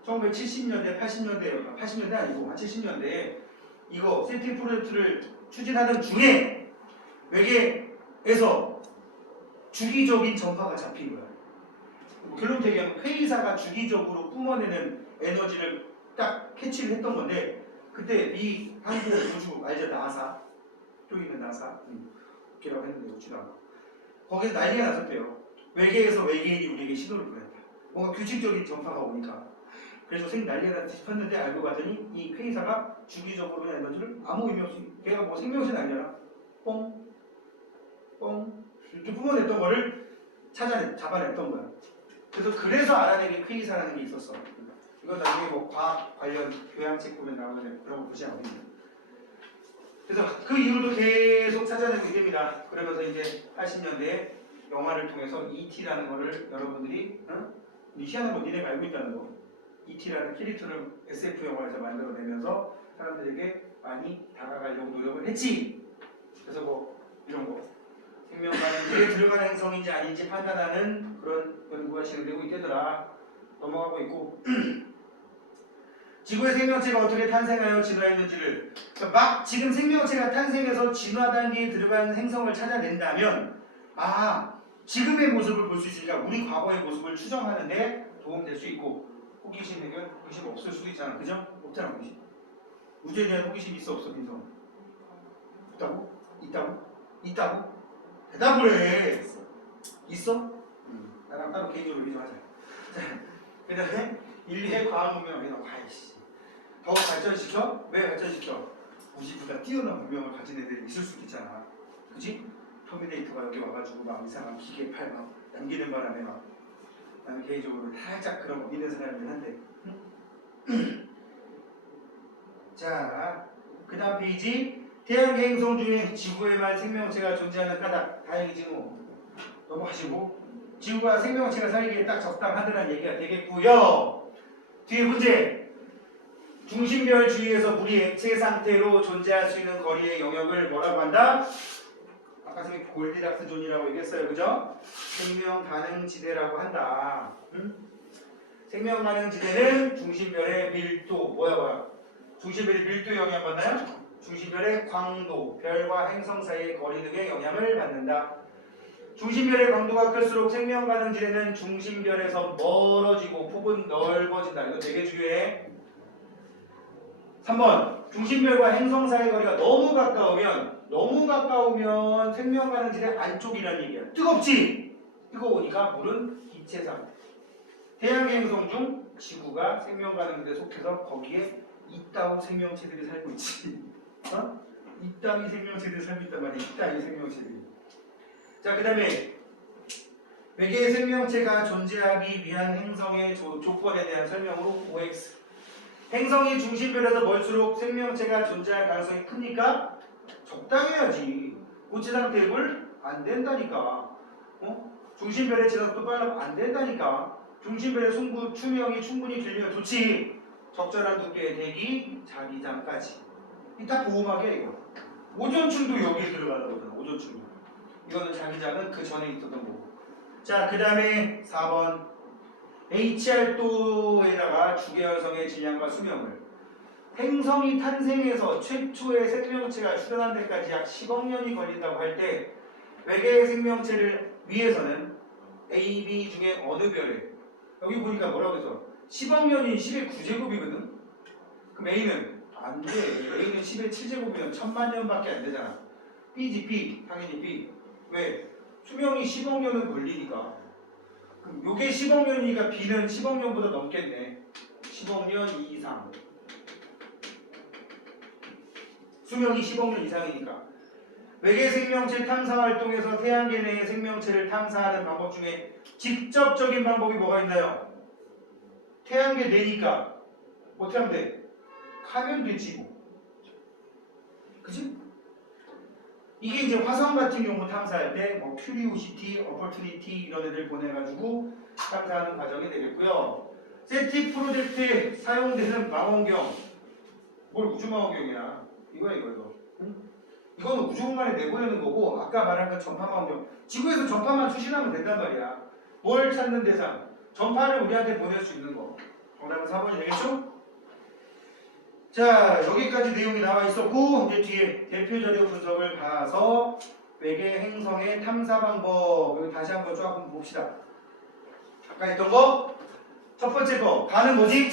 1970년대, 80년대 아니고 한 70년대에 이거 세티 프로젝트를 추진하던 중에 외계에서 주기적인 전파가 잡힌 거야. 결론 얘기하면 퀘이사가 주기적으로 뿜어내는 에너지를 딱 캐치를 했던 건데, 그때 미 한국 우주 알죠? 나사 쪽에 있는 나사 이라고 했는데 우주나라 거기서 난리가 났었대요. 외계에서 외계인이 우리에게 신호를 보냈다. 뭔가 규칙적인 전파가 오니까. 그래서 난리가 났었는데 알고 봤더니 이 퀘이사가 주기적으로 에너지를 아무 의미 없이, 걔가 뭐 생명체는 아니잖아. 뽕 이렇게 뿜어냈던 거를 잡아냈던 거야. 그래서 알아낸 게 퀘이사라는 게 있었어. 이거 나중에 뭐 과학 관련 교양책 보면 나오는데 그런 거 보지 않거든요. 그래서 그 이후로 계속 찾아내고 있답니다. 그러면서 이제 80년대에 영화를 통해서 E.T.라는 거를 여러분들이 희한한 거 니네가 알고 있다는 거. E.T.라는 캐릭터를 SF 영화에서 만들어내면서 사람들에게 많이 다가가려고 노력을 했지. 그래서 뭐 이런 거 생명과는 들어가는 행성인지 아닌지 판단하는 그런 연구가 진행되고 있대더라. 넘어가고 있고 지구의 생명체가 어떻게 탄생하여 진화했는지를 그러니까 막 지금 생명체가 탄생해서 진화 단계에 들어간 행성을 찾아낸다면 지금의 모습을 볼 수 있으니까 우리 과거의 모습을 추정하는데 도움될 수 있고 호기심에게 호기심 없을 수도 있잖아. 그죠? 없잖아 호기심. 우주에 대한 호기심 있어 없어 민성? 있다고? 있다고? 있다고? 대답을 해. 있어? 나랑 따로 개인적으로 얘기 좀 하자. 자, 그 다음에 인류의 과학 문명을 더 발전시켜? 왜 발전시켜? 우리보다 뛰어난 문명을 가진 애들이 있을 수도 있잖아. 그치? 터미네이터가 여기 와가지고 막 이상한 기계 팔 막 남기는 바람에 막 나는 개인적으로 살짝 그런 거 믿는 사람이긴 한데 자, 그 다음 페이지 태양계 행성 중에 지구에만 생명체가 존재하는 까닭 다행이지 뭐 넘어가시고 지구가 생명체가 살기에 딱 적당하더라는 얘기가 되겠고요. 뒤에 문제 중심별 주위에서 물이 액체 상태로 존재할 수 있는 거리의 영역을 뭐라고 한다? 아까 선생님 골디락스 존이라고 얘기했어요. 그죠? 생명 가능 지대라고 한다. 생명 가능 지대는 중심별의 밀도 뭐야? 중심별의 밀도 영향 받나요? 중심별의 광도, 별과 행성 사이의 거리 등의 영향을 받는다. 중심별의 광도가 클수록 생명 가능 지대는 중심별에서 멀어지고 폭은 넓어진다. 이거 되게 중요해. 3번 중심별과 행성 사이의 거리가 너무 가까우면 생명 가능 지대 안쪽이라는 얘기야. 뜨겁지? 뜨거우니까 물은 기체 상태. 태양계 행성 중 지구가 생명 가능 지대에 속해서 거기에 이따위 생명체들이 살고 있지. 이따위 생명체들이 살고 있단 말이야. 이따위 생명체들이. 자, 그 다음에 외계의 생명체가 존재하기 위한 행성의 조건에 대한 설명으로 OX. 행성이 중심별에서 멀수록 생명체가 존재할 가능성이 크니까 적당해야지. 고체 상태의 물? 안 된다니까. 중심별의 지속도 빨라면 안 된다니까. 중심별의 투명이 충분히 들리면 좋지. 적절한 두께의 대기, 자기장까지. 이따 보호막이야 이거. 오존층도 여기에 들어가는 거잖아. 오존층도. 이거는 자기장은 그 전에 있었던 거고. 자, 그 다음에 4번 HR도에다가 주계열성의 질량과 수명을 행성이 탄생해서 최초의 생명체가 출현한 데까지 약 10억 년이 걸린다고 할 때 외계의 생명체를 위해서는 A, B 중에 어느 별에 여기 보니까 뭐라고 해서 10억 년이 10의 9제곱이거든? 그럼 A는 안 돼. A는 10의 7제곱이면 1000만 년밖에 안 되잖아. B지 B. 당연히 B. 왜? 수명이 10억 년은 걸리니까. 그럼 요게 10억 년이니까 B는 10억 년보다 넘겠네. 10억 년 이상. 수명이 10억 년 이상이니까. 외계 생명체 탐사 활동에서 태양계 내의 생명체를 탐사하는 방법 중에 직접적인 방법이 뭐가 있나요? 태양계 내니까 어떻게 하면 돼? 가면 되지 뭐. 그치? 이게 이제 화성 같은 경우 탐사할 때 뭐 큐리오시티, 어퍼튜니티 이런 애들 보내가지고 탐사하는 과정이 되겠고요. 세티 프로젝트에 사용되는 망원경. 뭘 우주망원경이야. 이거. 응? 이거는 우주공간에 내보내는 거고 아까 말한 그 전파망원경. 지구에서 전파만 수신하면 된단 말이야. 뭘 찾는 대상? 전파를 우리한테 보낼 수 있는 거. 정답은 4번이 되겠죠? 자, 여기까지 내용이 나와 있었고 이제 뒤에 대표 자료 분석을 봐서 외계 행성의 탐사 방법 여기 다시 한번 쭉 한번 봅시다. 아까 했던 거 첫 번째 거 가는 뭐지?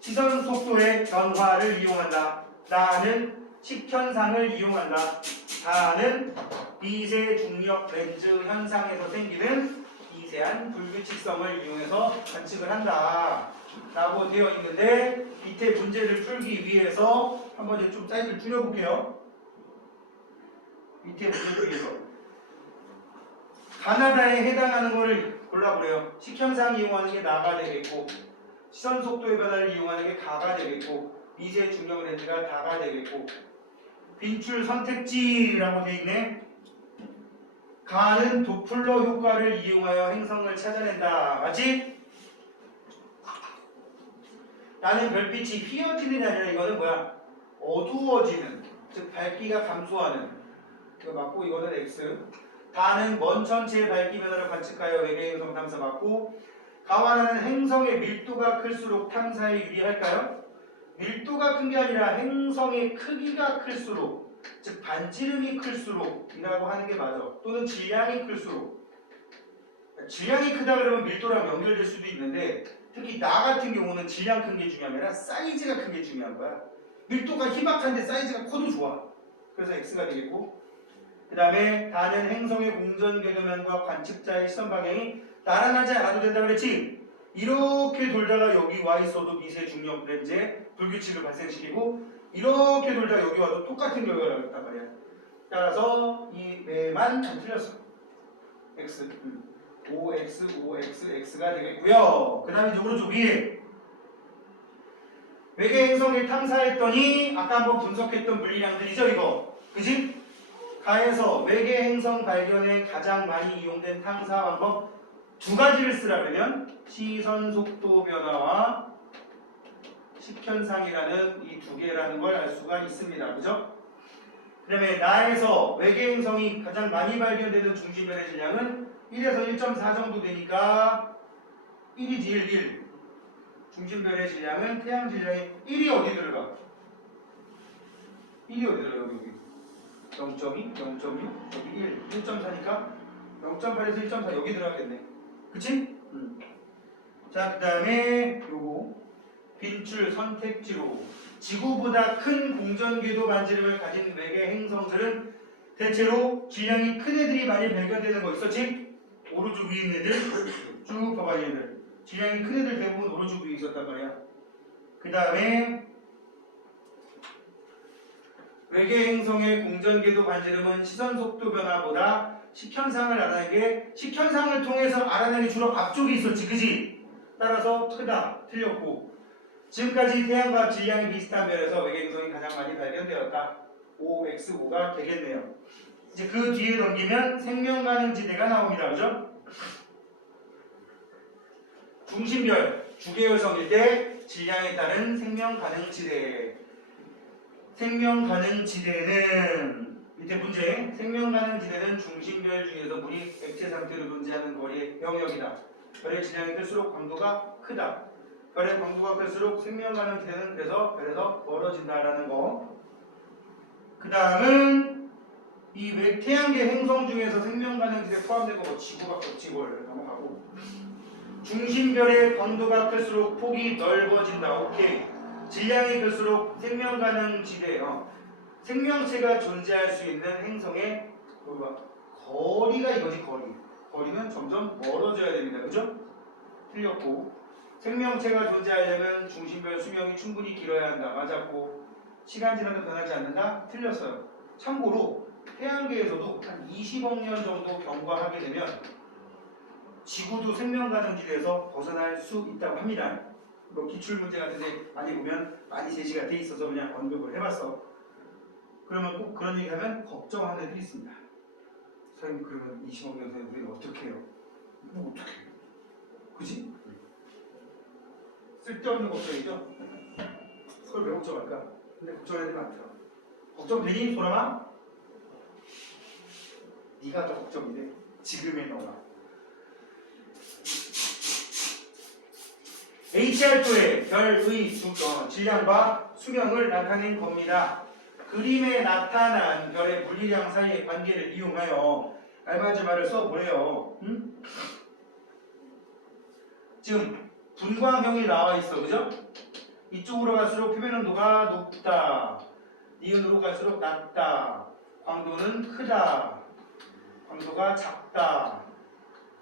시선 속도의 변화를 이용한다. 나는 식현상을 이용한다. 다는 미세 중력 렌즈 현상에서 생기는 미세한 불규칙성을 이용해서 관측을 한다. 라고 되어 있는데 밑에 문제를 풀기 위해서 한번 이제 좀 사이즈를 줄여볼게요. 밑에 문제를 위해서 가나다에 해당하는 거를 골라보래요. 식현상 이용하는 게 나가 되겠고 시선 속도의 변화를 이용하는 게 가가 되겠고 미세 중력 렌즈가 다가 되겠고 빈출 선택지라고 돼 있네. 가는 도플러 효과를 이용하여 행성을 찾아낸다. 맞지? 나는 별빛이 휘어지는 게 아니라 이거는 뭐야? 어두워지는, 즉 밝기가 감소하는. 이거 맞고 이거는 X. 가는 먼 천체의 밝기 변화를 관측하여 외계 행성 탐사 맞고 가와나는 행성의 밀도가 클수록 탐사에 유리할까요? 밀도가 큰 게 아니라 행성의 크기가 클수록, 즉 반지름이 클수록이라고 하는 게 맞아. 또는 질량이 클수록. 질량이 크다 그러면 밀도랑 연결될 수도 있는데 특히 나 같은 경우는 질량 큰 게 중요한 게 아니라 사이즈가 큰 게 중요한 거야. 밀도가 희박한데 사이즈가 커도 좋아. 그래서 X가 되겠고 그 다음에 다는 행성의 공전 궤도면과 관측자의 시선 방향이 나란하지 않아도 된다 그랬지? 이렇게 돌다가 여기 와 있어도 미세 중력 렌즈에 불규칙을 발생시키고 이렇게 돌다가 여기 와도 똑같은 결과가 나왔단 말이야. 따라서 이 매만 틀렸어. X. OX, OX, X가 되겠고요. 그 다음에 이제 오른쪽 위에 외계 행성을 탐사했더니 아까 한번 분석했던 물리량들이죠 이거. 그지? 가에서 외계 행성 발견에 가장 많이 이용된 탐사 방법 두 가지를 쓰라 그러면 시선 속도 변화와 식현상이라는 이 두 개라는 걸 알 수가 있습니다. 그죠? 그다음에 나에서 외계 행성이 가장 많이 발견되는 중심면의 질량은 1에서 1.4 정도 되니까 1이지 1. 중심별의 질량은 태양 질량의 1이 어디 들어가? 1이 어디 들어가? 여기 0.2, 0.6, 여기 1, 1.4니까 0.8에서 1.4 여기 들어가겠네. 그치? 자, 그 다음에 요거 빈출 선택지로 지구보다 큰 공전궤도 반지름을 가진 외계 행성들은 대체로 질량이 큰 애들이 많이 발견되는 거 있었지? 오른쪽 위에 있는 애들 쭉 봐봐 얘들 질량이 큰 애들 대부분 오른쪽 위에 있었단 말이야. 그 다음에 외계 행성의 공전궤도 반지름은 시선 속도 변화보다 식현상을 알아내는 게 식현상을 통해서 알아내는 게 주로 앞쪽에 있었지 그지? 따라서 크다 틀렸고 지금까지 태양과 질량이 비슷한 면에서 외계 행성이 가장 많이 발견되었다. OX5가 되겠네요. 이제 그 뒤에 넘기면 생명 가능 지대가 나옵니다. 그죠? 중심별 주계열성일 때 질량에 따른 생명 가능 지대. 생명 가능 지대는 밑에 문제. 생명 가능 지대는 중심별 중에서 물이 액체 상태로 존재하는 거리의 영역이다. 별의 질량이 클수록 광도가 크다. 별의 광도가 클수록 생명 가능 지대는 그래서 별에서 멀어진다라는 거. 그 다음은 이 태양계 행성 중에서 생명 가능 지대에 포함된 거 지구가 지구를 넘어가고 중심별의 광도가 클수록 폭이 넓어진다. 오케이. 질량이 클수록 생명 가능 지대 생명체가 존재할 수 있는 행성의 거리가 이거지 거리. 거리는 점점 멀어져야 됩니다. 그죠? 틀렸고 생명체가 존재하려면 중심별 수명이 충분히 길어야 한다. 맞았고 시간 지나도 변하지 않는다. 틀렸어요. 참고로 태양계에서도 한 20억 년 정도 경과하게 되면 지구도 생명 가능 지대에서 벗어날 수 있다고 합니다. 뭐 기출문제 같은데 많이 보면 많이 제시가 돼 있어서 그냥 언급을 해봤어. 그러면 꼭 그런 얘기하면 걱정하는 애들이 있습니다. 선생님 그러면 20억 년 전에 우리는 어떻게 해요? 뭐 어떻게 해요? 그지? 쓸데없는 걱정이죠? 그걸 왜 걱정할까? 근데 걱정할 애들이 많더라. 걱정되니 소람아? 네가 더 걱정이 돼. 지금의 너가. HR도의 별의 질량과 수명을 나타낸 겁니다. 그림에 나타난 별의 물리량 사이의 관계를 이용하여 알맞은 써보래요. 지금 분광형이 나와 있어, 그죠? 이쪽으로 갈수록 표면 온도가 높다. 니은으로 갈수록 낮다. 광도는 크다. 광도가 작다.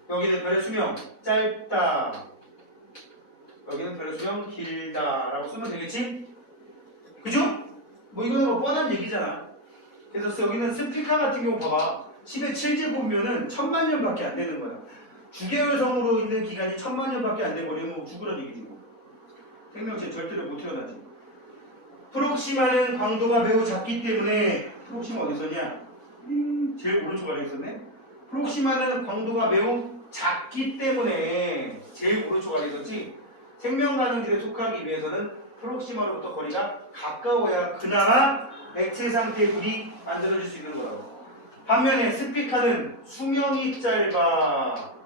여기는 별의 수명 짧다. 여기는 별의 수명 길다 라고 쓰면 되겠지? 그죠? 뭐 이거는 뭐 뻔한 얘기잖아. 그래서 여기는 스피카 같은 경우 봐봐. 10의 7제곱이면은 1000만 년밖에 안 되는 거야. 주계열성으로 있는 기간이 1000만 년밖에 안 돼버리면 죽으란 얘기지. 생명체 절대로 못 태어나지. 프록시마는 광도가 매우 작기 때문에 프록시마 어디 있었냐? 제일 오른쪽 아래 있었네. 프록시마는 광도가 매우 작기 때문에 제일 오른쪽 아래 있었지. 생명가능질에 속하기 위해서는 프록시마로부터 거리가 가까워야 그나마 액체 상태의 물이 만들어질 수 있는 거라고. 반면에 스피카는 수명이 짧아.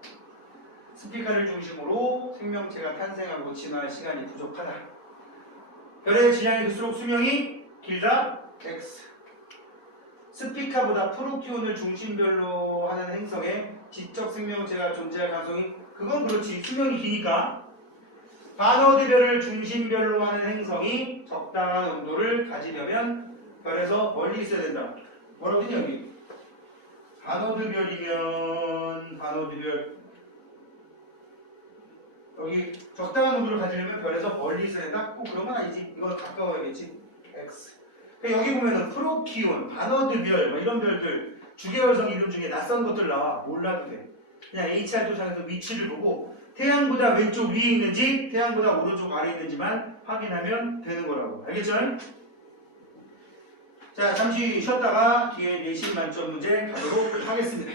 스피카를 중심으로 생명체가 탄생하고 진화할 시간이 부족하다. 별의 질량이 클수록 수명이 길다. X. 스피카보다 프로키온을 중심별로 하는 행성에 지적 생명체가 존재할 가능성이 그건 그렇지. 수명이 기니까. 바너드별을 중심별로 하는 행성이 적당한 온도를 가지려면 별에서 멀리 있어야 된다. 뭐라고 했냐 여기? 바너드별이면 바너드별 여기 적당한 온도를 가지려면 별에서 멀리 있어야 된다? 꼭 그런 건 아니지. 이건 가까워야겠지. X. 그러니까 여기 보면은 프로키온, 바너드별 뭐 이런 별들 주계열성 이름 중에 낯선 것들 나와. 몰라도 돼. 그냥 HR도상에서 위치를 보고 태양보다 왼쪽 위에 있는지 태양보다 오른쪽 아래에 있는지만 확인하면 되는 거라고. 알겠죠? 자, 잠시 쉬었다가 뒤에 내신 만점 문제 가도록 하겠습니다.